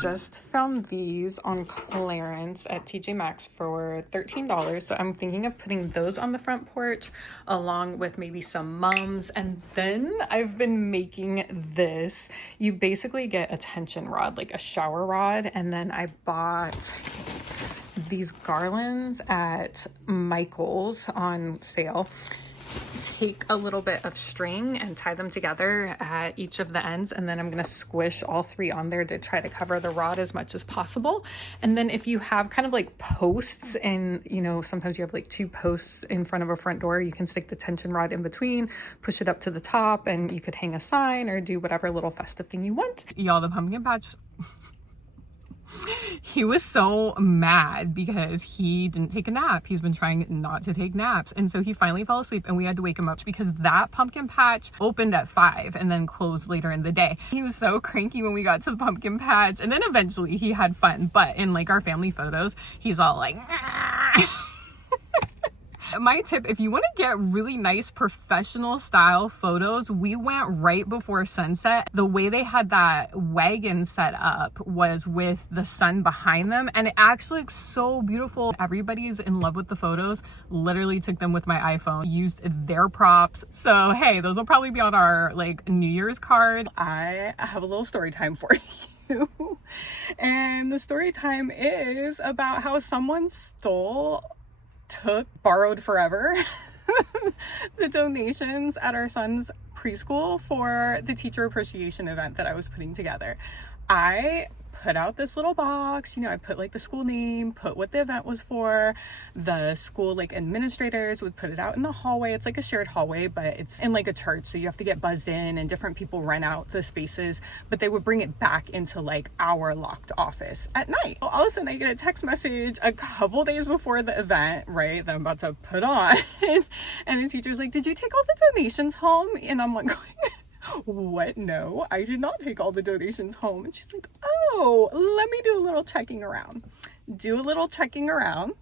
Just found these on clearance at TJ Maxx for $13. So I'm thinking of putting those on the front porch along with maybe some mums. And then I've been making this. You basically get a tension rod, like a shower rod. And then I bought these garlands at Michael's on sale. Take a little bit of string and tie them together at each of the ends, and then I'm going to squish all three on there to try to cover the rod as much as possible. And then if you have kind of like posts, and you know, sometimes you have like two posts in front of a front door, you can stick the tension rod in between, push it up to the top, and you could hang a sign or do whatever little festive thing you want. Y'all, the pumpkin patch, he was so mad because he didn't take a nap. He's been trying not to take naps, and so he finally fell asleep, and we had to wake him up because that pumpkin patch opened at 5 and then closed later in the day. He was so cranky when we got to the pumpkin patch, and then eventually he had fun. But in like our family photos, he's all like my tip, if you want to get really nice professional style photos, we went right before sunset. The way they had that wagon set up was with the sun behind them, and it actually looks so beautiful. Everybody's in love with the photos. Literally took them with my iPhone, used their props. So hey, those will probably be on our like New Year's card. I have a little story time for you. And the story time is about how someone borrowed forever the donations at our son's preschool for the teacher appreciation event that I was putting together. I put out this little box, you know, I put like the school name, put what the event was for. The school like administrators would put it out in the hallway. It's like a shared hallway, but it's in like a church, so you have to get buzzed in, and different people rent out the spaces, but they would bring it back into like our locked office at night. All of a sudden I get a text message a couple days before the event, right, that I'm about to put on, and the teacher's like, did you take all the donations home? And I'm like going, what? No, I did not take all the donations home. And she's like, oh, let me do a little checking around. Do a little checking around.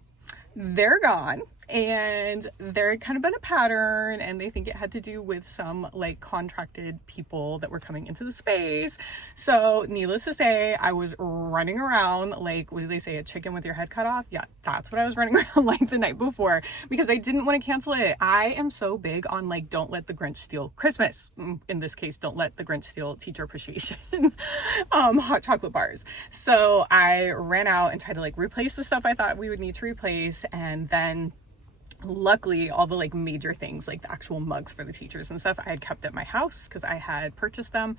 They're gone. And there kind of been a pattern, and they think it had to do with some like contracted people that were coming into the space. So needless to say, I was running around like, what do they say, a chicken with your head cut off? Yeah, that's what I was running around like the night before, because I didn't want to cancel it. I am so big on like, don't let the Grinch steal Christmas. In this case, don't let the Grinch steal teacher appreciation hot chocolate bars. So I ran out and tried to like replace the stuff I thought we would need to replace, and then luckily all the like major things like the actual mugs for the teachers and stuff I had kept at my house because I had purchased them,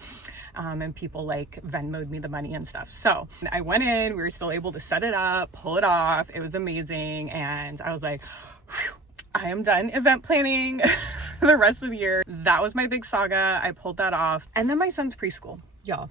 and people like Venmo'd me the money and stuff. So I went in, we were still able to set it up, pull it off. It was amazing, and I was like, whew, I am done event planning for the rest of the year. That was my big saga. I pulled that off. And then my son's preschool, y'all.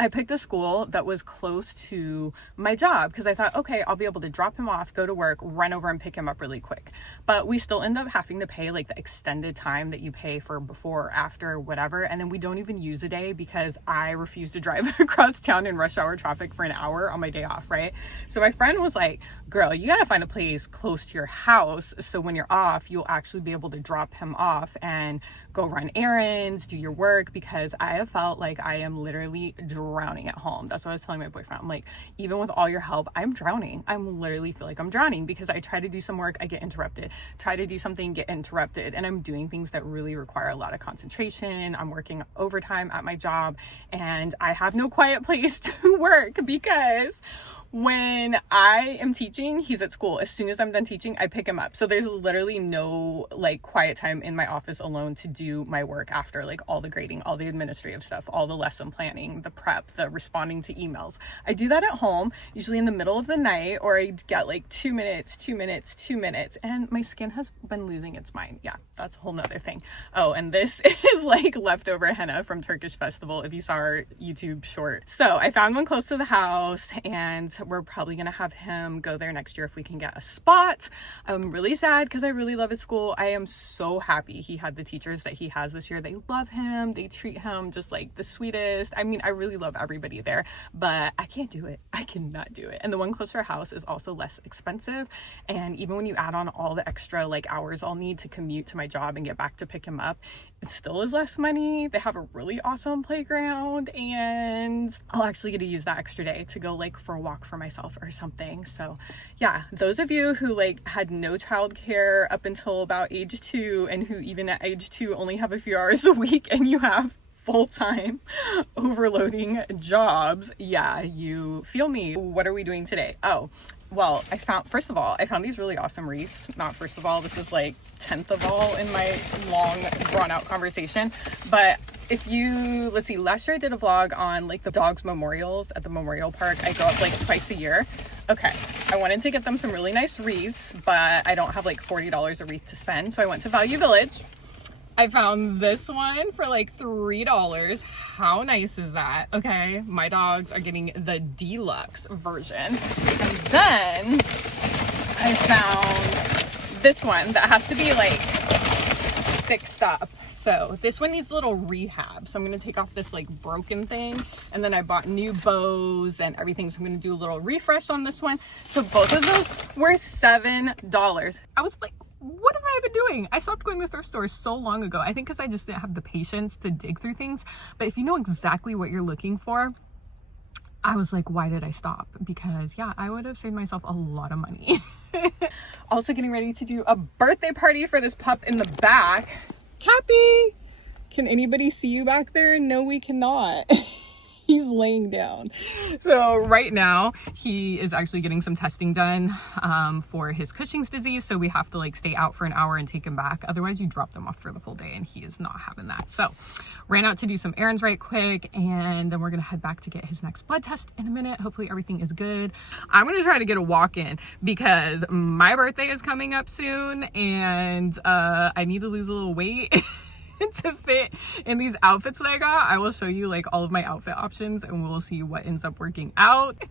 I picked a school that was close to my job because I thought, okay, I'll be able to drop him off, go to work, run over and pick him up really quick. But we still end up having to pay like the extended time that you pay for before or after, whatever. And then we don't even use a day because I refuse to drive across town in rush hour traffic for an hour on my day off, right? So my friend was like, girl, you gotta find a place close to your house so when you're off, you'll actually be able to drop him off and go run errands, do your work, because I have felt like I am literally drowning at home. That's what I was telling my boyfriend. I'm like, even with all your help, I'm drowning. I'm literally feel like I'm drowning because I try to do some work, I get interrupted. Try to do something, get interrupted. And I'm doing things that really require a lot of concentration. I'm working overtime at my job, and I have no quiet place to work because when I am teaching, he's at school. As soon as I'm done teaching, I pick him up. So there's literally no like quiet time in my office alone to do my work after, like all the grading, all the administrative stuff, all the lesson planning, the prep, the responding to emails. I do that at home, usually in the middle of the night, or I get like 2 minutes, and my skin has been losing its mind. Yeah, that's a whole nother thing. Oh, and this is like leftover henna from Turkish festival, if you saw our YouTube short. So I found one close to the house, and but we're probably gonna have him go there next year if we can get a spot. I'm really sad because I really love his school. I am so happy he had the teachers that he has this year. They love him, they treat him just like the sweetest. I mean, I really love everybody there, but I can't do it. I cannot do it. And the one closer to our house is also less expensive, and even when you add on all the extra like hours I'll need to commute to my job and get back to pick him up, it still is less money. They have a really awesome playground, and I'll actually get to use that extra day to go like for a walk for myself or something. So yeah, those of you who like had no childcare up until about age 2, and who even at age 2 only have a few hours a week, and you have full-time overloading jobs, yeah, you feel me. What are we doing today? Oh, well, first of all, I found these really awesome wreaths. Not first of all, this is like 10th of all in my long drawn out conversation. But if you, let's see, last year I did a vlog on like the dogs memorials at the memorial park. I go up like twice a year. Okay, I wanted to get them some really nice wreaths, but I don't have like $40 a wreath to spend. So I went to Value Village. I found this one for like $3. How nice is that? Okay, my dogs are getting the deluxe version. And then I found this one that has to be like fixed up. So this one needs a little rehab. So I'm gonna take off this like broken thing, and then I bought new bows and everything. So I'm gonna do a little refresh on this one. So both of those were $7. I was like, what have I been doing? I stopped going to thrift stores so long ago. I think because I just didn't have the patience to dig through things. But if you know exactly what you're looking for, I was like, why did I stop? Because yeah, I would have saved myself a lot of money. Also getting ready to do a birthday party for this pup in the back. Cappy, can anybody see you back there? No, we cannot. He's laying down. So right now he is actually getting some testing done for his Cushing's disease. So we have to like stay out for an hour and take him back. Otherwise you drop them off for the full day, and he is not having that. So ran out to do some errands right quick, and then we're gonna head back to get his next blood test in a minute. Hopefully everything is good. I'm gonna try to get a walk in because my birthday is coming up soon, and I need to lose a little weight. To fit in these outfits that I got. I will show you like all of my outfit options, and we'll see what ends up working out.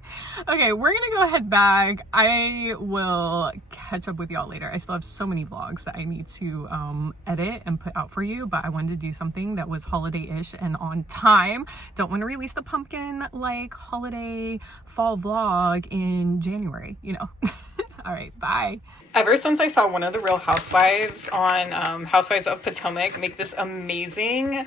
Okay, we're gonna go head back. I will catch up with y'all later. I still have so many vlogs that I need to edit and put out for you, but I wanted to do something that was holiday-ish and on time. Don't want to release the pumpkin like holiday fall vlog in January, you know. All right, bye. Ever since I saw one of the Real Housewives on Housewives of Potomac make this amazing,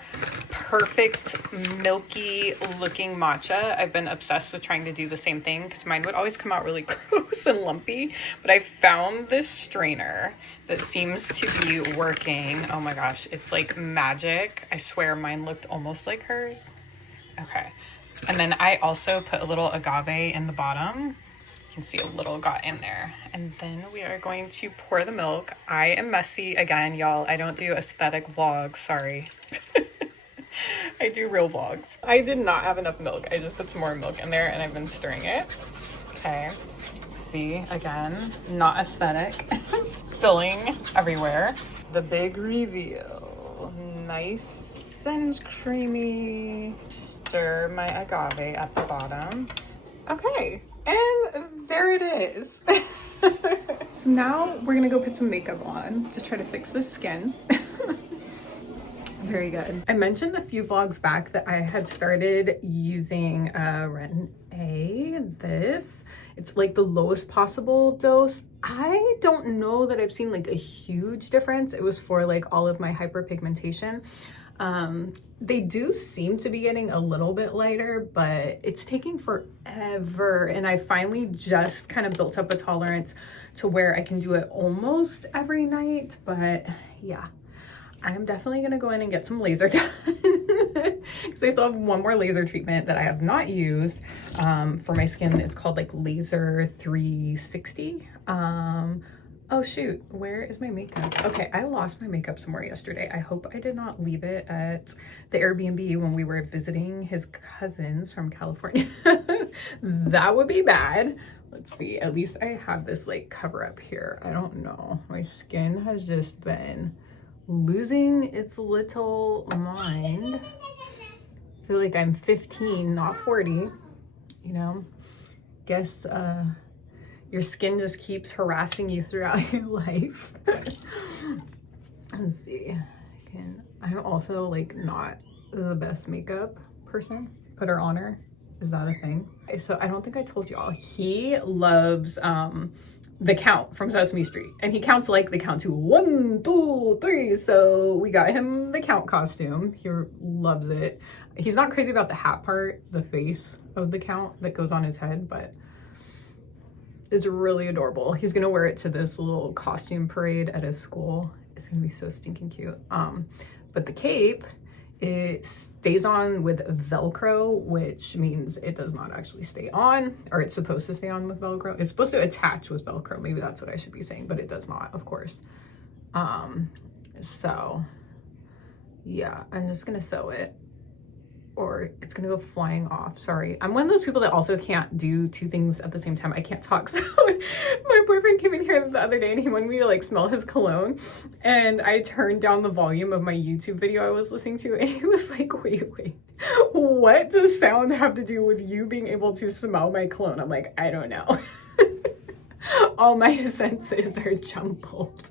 perfect, milky looking matcha, I've been obsessed with trying to do the same thing because mine would always come out really gross and lumpy. But I found this strainer that seems to be working. Oh my gosh, it's like magic. I swear mine looked almost like hers. Okay. And then I also put a little agave in the bottom. You can see a little got in there. And then we are going to pour the milk. I am messy again, y'all. I don't do aesthetic vlogs, sorry. I do real vlogs. I did not have enough milk. I just put some more milk in there and I've been stirring it. Okay, see, again, not aesthetic. Spilling everywhere. The big reveal. Nice and creamy. Stir my agave at the bottom. Okay. And there it is. So now we're gonna go put some makeup on to try to fix the skin. Very good. I mentioned a few vlogs back that I had started using Ren-A, this. It's like the lowest possible dose. I don't know that I've seen like a huge difference. It was for like all of my hyperpigmentation. They do seem to be getting a little bit lighter, but it's taking forever. And I finally just kind of built up a tolerance to where I can do it almost every night. But yeah, I'm definitely gonna go in and get some laser done because I still have one more laser treatment that I have not used for my skin. It's called like Laser 360. Oh shoot, where is my makeup? Okay, I lost my makeup somewhere yesterday. I hope I did not leave it at the Airbnb when we were visiting his cousins from California. That would be bad. Let's see, at least I have this like cover up here. I don't know, my skin has just been losing its little mind. I feel like I'm 15, not 40, you know? guess your skin just keeps harassing you throughout your life. Let's see. I'm also like not the best makeup person. Put her on her. Is that a thing? So I don't think I told y'all. He loves the Count from Sesame Street, and he counts like the Count to 1, 2, 3. So we got him the Count costume. He loves it. He's not crazy about the hat part, the face of the Count that goes on his head, but it's really adorable. He's gonna wear it to this little costume parade at his school. It's gonna be so stinking cute. But the cape, it stays on with Velcro, which means it does not actually stay on, or it's supposed to stay on with Velcro. It's supposed to attach with Velcro. Maybe that's what I should be saying, but it does not, of course. So yeah, I'm just gonna sew it, or it's gonna go flying off. Sorry, I'm one of those people that also can't do two things at the same time. I can't talk. So my boyfriend came in here the other day and he wanted me to like smell his cologne, and I turned down the volume of my YouTube video I was listening to, and he was like, wait, what does sound have to do with you being able to smell my cologne? I'm like, I don't know. All my senses are jumbled.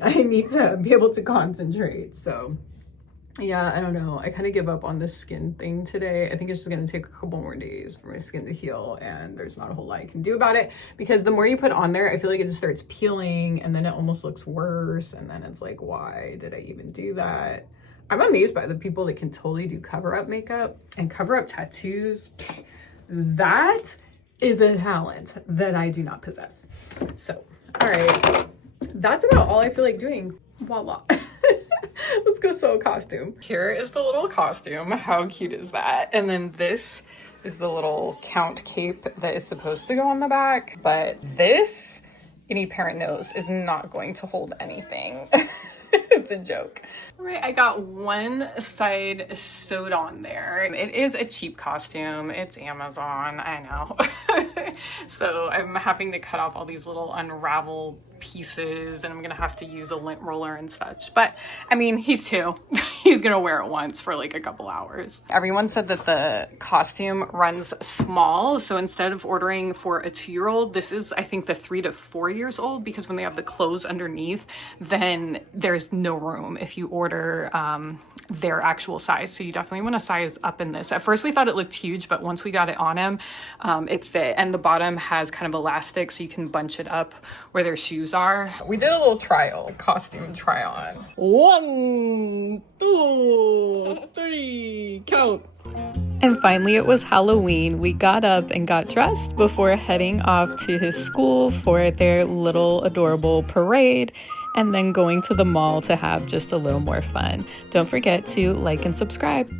I need to be able to concentrate. So yeah, I don't know. I kind of give up on this skin thing today. I think it's just going to take a couple more days for my skin to heal, and there's not a whole lot I can do about it, because the more you put on there, I feel like it just starts peeling, and then it almost looks worse, and then it's like, why did I even do that? I'm amazed by the people that can totally do cover-up makeup and cover-up tattoos. That is a talent that I do not possess. So, all right. That's about all I feel like doing. Voila. Let's go sew a costume. Here is the little costume. How cute is that? And then this is the little Count cape that is supposed to go on the back. But this, any parent knows, is not going to hold anything. It's a joke. All right, I got one side sewed on there. It is a cheap costume. It's Amazon, I know. So I'm having to cut off all these little unravel pieces, and I'm gonna have to use a lint roller and such. But I mean, he's 2. He's gonna wear it once for like a couple hours. Everyone said that the costume runs small, so instead of ordering for a 2-year-old, this is, I think, the 3 to 4 years old, because when they have the clothes underneath, then there's no room if you order their actual size. So you definitely want to size up in this. At first we thought it looked huge, but once we got it on him, it fit, and the bottom has kind of elastic, so you can bunch it up where their shoes are. We did a little costume try on. 1, 2, 3, count. And finally, it was Halloween. We got up and got dressed before heading off to his school for their little adorable parade, and then going to the mall to have just a little more fun. Don't forget to like and subscribe.